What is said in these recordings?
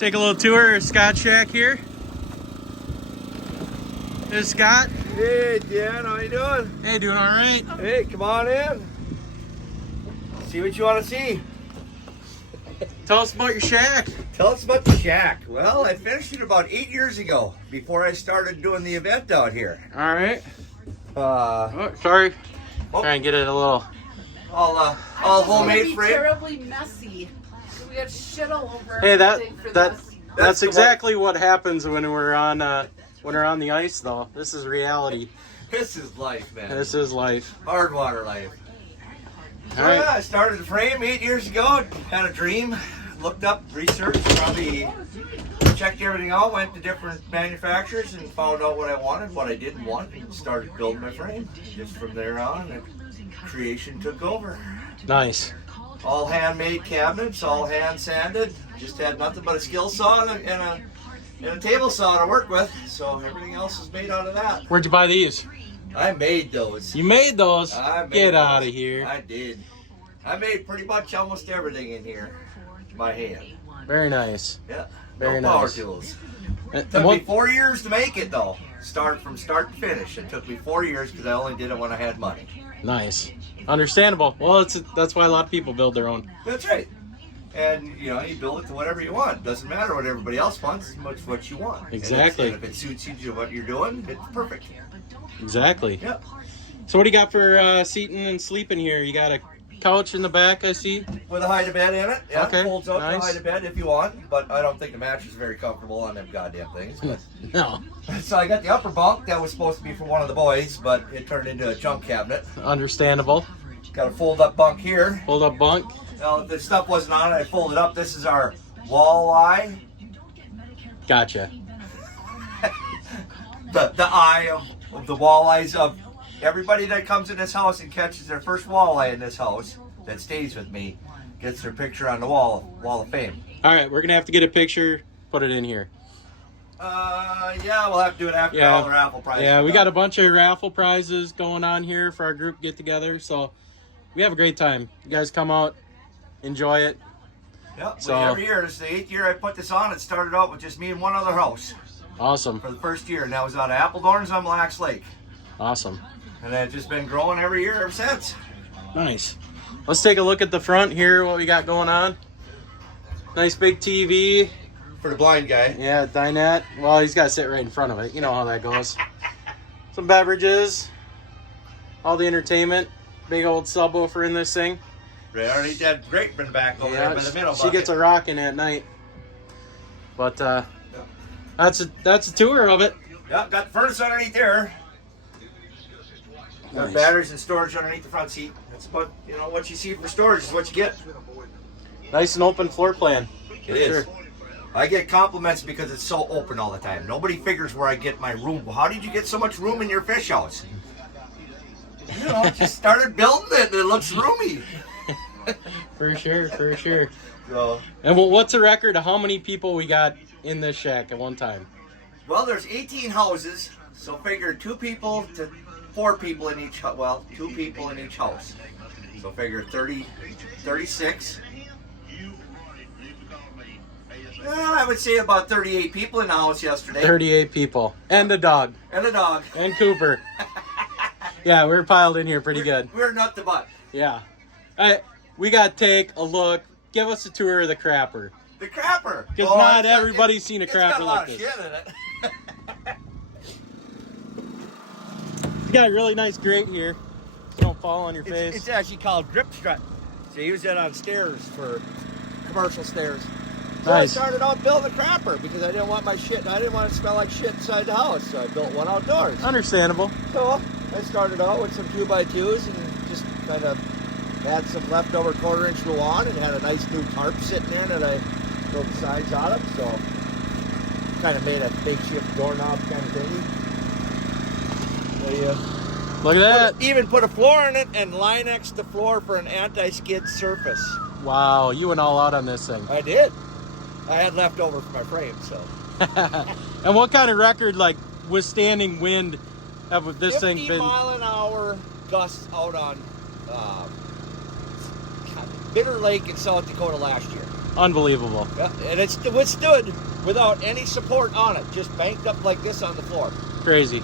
Take a little tour of Scott's shack here. There's Scott. Hey, Dan, how you doing? Hey, doing all right? Hey, come on in. See what you want to see. Tell us about your shack. Tell us about the shack. Well, I finished it about 8 years ago, before I started doing the event out here. All right. Oh, Sorry. Try and get it a little. all homemade frame. Terribly messy. We got shit all over. Hey, everything for this. that's the exactly what happens when we're on the ice, though. This is reality. This is life, man. This is life. Hard water life. So, All right. yeah, I started the frame 8 years ago. Had a dream. Looked up, researched, probably checked everything out. Went to different manufacturers and found out what I wanted, what I didn't want, and started building my frame. Just from there on, creation took over. Nice. All handmade cabinets, all hand sanded. Just had nothing but a skill saw and a table saw to work with. So everything else is made out of that. Where'd you buy these? I made those. You made those? I made Get those. out of here. I did. I made pretty much almost everything in here by hand. Very nice. Yeah. Very no power nice. tools. And Took what- me 4 years to make it though. From start to finish. It took me 4 years because I only did it when I had money. Nice. Understandable. Well, that's why a lot of people build their own. That's right. And you build it to whatever you want. Doesn't matter what everybody else wants, as much what you want. Exactly. And if it suits you to what you're doing, it's perfect. Exactly. Yep. So what do you got for seating and sleeping here? You got a couch in the back, I see. With a hide-a-bed in it. Yeah, Okay, it folds out nice. to hide-a-bed if you want. But I don't think the mattress is very comfortable on them goddamn things. But No. so I got the upper bunk that was supposed to be for one of the boys, but it turned into a junk cabinet. Understandable. Got a fold-up bunk here. Hold up bunk. Now, if the stuff wasn't on it, I folded up. This is our walleye. Gotcha. The eye of the walleyes of everybody that comes in this house and catches their first walleye in this house that stays with me gets their picture on the wall of fame. All right, we're gonna have to get a picture. Put it in here. Yeah, we'll have to do it after all the raffle prizes. Yeah, are we done. got a bunch of raffle prizes going on here for our group get together. So we have a great time. You guys come out, enjoy it. Yep. So- Every year, this is the 8th year I put this on. It started out with just me and one other house Awesome. for the first year, and that was out of Appledorns on Mille Lacs Lake. Awesome. And it's just been growing every year ever since. Nice. Let's take a look at the front here, what we got going on. Nice big TV. For the blind guy. Yeah, dinette. Well, he's got to sit right in front of it. You know how that goes. Some beverages. All the entertainment. Big old subwoofer in this thing. Right underneath that grape bin back over there by the middle she bucket. gets a rockin' at night. But that's a tour of it. Yep, got the furnace underneath there. Got Nice. batteries and storage underneath the front seat. That's about, what you see for storage is what you get. Nice and open floor plan. It is. I get compliments because it's so open all the time. Nobody figures where I get my room. How did you get so much room in your fish house? Just started building it and it looks roomy. For sure, for sure. So, And what's the record of how many people we got in this shack at one time? well, there's 18 houses, so figure 2 people to 4 people in each, 2 people in each house. So figure 36. I would say about 38 people in the house yesterday. 38 people. And a dog. And a dog. And Cooper. Yeah, we're piled in here pretty good. We're nut to butt. Yeah. All right, we got to take a look. Give us a tour of the crapper. The crapper. Because not everybody's seen a crapper like It's this. got a lot of shit in it. You got a really nice grate here. So don't fall on your face. It's actually called grip strut. So you use that on stairs for commercial stairs. So Nice. I started out building a crapper because I didn't want my shit. I didn't want it to smell like shit inside the house. So I built one outdoors. Understandable. So I started out with some 2x2s and just kind of had some leftover 1/4-inch Luan and had a nice new tarp sitting in that I built the sides out of. So kind of made a makeshift doorknob kind of thingy. Look at that. Even put a floor in it and Linex the floor for an anti-skid surface. Wow, you went all out on this thing. I did. I had leftover for my frame, so. And what kind of record, like withstanding wind, have this thing 50 been? mile-an-hour gusts out on Bitter Lake in South Dakota last year. Unbelievable. Yeah, and it's withstood without any support on it, just banked up like this on the floor. Crazy.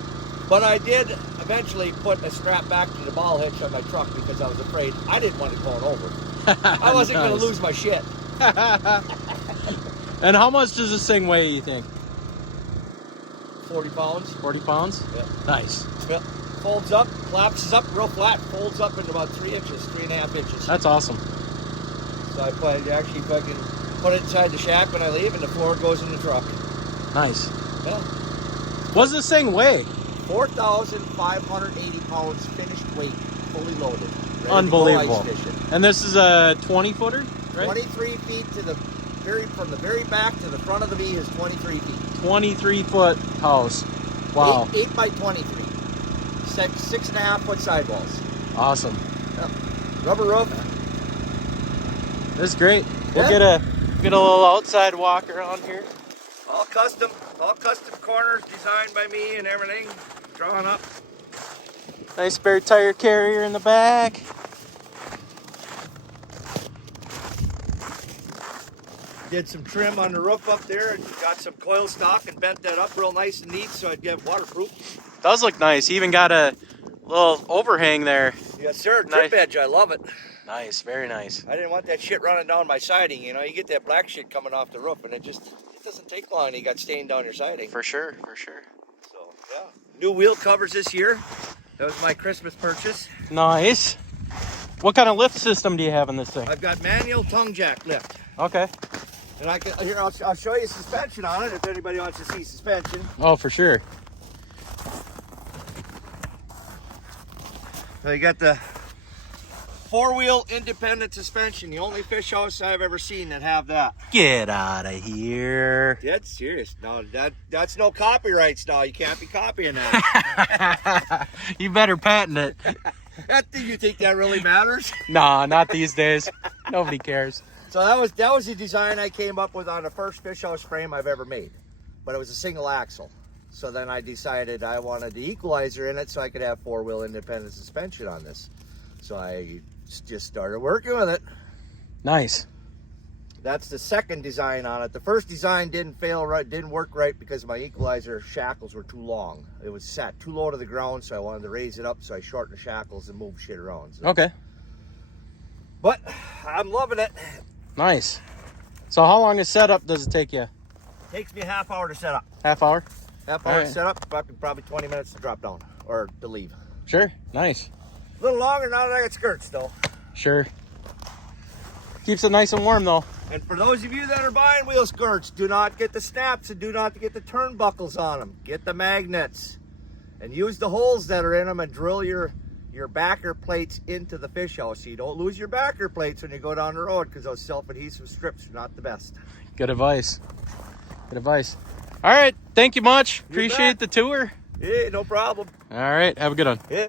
But I did eventually put a strap back to the ball hitch on my truck because I was afraid I didn't want it going over. I wasn't going to lose my shit. And how much does this thing weigh, you think? 40 pounds. 40 pounds? Yeah. Nice. Yep. Folds up, collapses up real flat, folds up into about 3 inches, 3.5 inches. That's awesome. So I actually fucking put it inside the shack when I leave, and the floor goes in the truck. Nice. Yeah. What's this thing weigh? 4,580 pounds finished weight, fully loaded. Ready Unbelievable. To go ice fishing. And this is a 20-footer, right? 23 feet to the from the very back to the front of the V is 23 feet. 23-foot house. Wow. 8 by 23. 6.5 foot sidewalls. Awesome. Yep. Rubber roof. This is great. We'll Yeah. get a little outside walk around here. All custom corners designed by me and everything. Drawn up. Nice spare tire carrier in the back. Did some trim on the roof up there and got some coil stock and bent that up real nice and neat so I'd get waterproof. Does look nice. You even got a little overhang there. Yes, sir. Nice. Drip edge. I love it. Nice. Very nice. I didn't want that shit running down my siding. You know, you get that black shit coming off the roof and it doesn't take long. You got stained down your siding. For sure. For sure. So, yeah. New wheel covers this year. That was my Christmas purchase. Nice. What kind of lift system do you have in this thing? I've got manual tongue jack lift. Okay. And I'll show you suspension on it if anybody wants to see suspension. Oh, for sure. So you got the 4-wheel independent suspension. The only fish house I've ever seen that have that. Get out of here. Dead serious. No, that's no copyrights now. You can't be copying that. You better patent it. Do you think that really matters? Nah, not these days. Nobody cares. So that was the design I came up with on the first fish house frame I've ever made. But it was a single axle. So then I decided I wanted the equalizer in it so I could have 4-wheel independent suspension on this. So I just started working with it. Nice. That's the second design on it. The first design didn't work right because my equalizer shackles were too long. It was sat too low to the ground, so I wanted to raise it up, so I shortened the shackles and moved shit around. So. Okay. But I'm loving it. Nice. So how long is setup does it take you? Takes me a half hour to set up. Half hour? Half hour All to right. set up, probably 20 minutes to drop down or to leave. Sure. Nice. A little longer now that I got skirts though. Sure. Keeps it nice and warm though. And for those of you that are buying wheel skirts, do not get the snaps and do not get the turnbuckles on them. Get the magnets and use the holes that are in them and drill your backer plates into the fish house so you don't lose your backer plates when you go down the road because those self-adhesive strips are not the best. Good advice. Good advice. All right. Thank you much. You Appreciate bet. the tour. Yeah, no problem. All right. Have a good one. Yeah.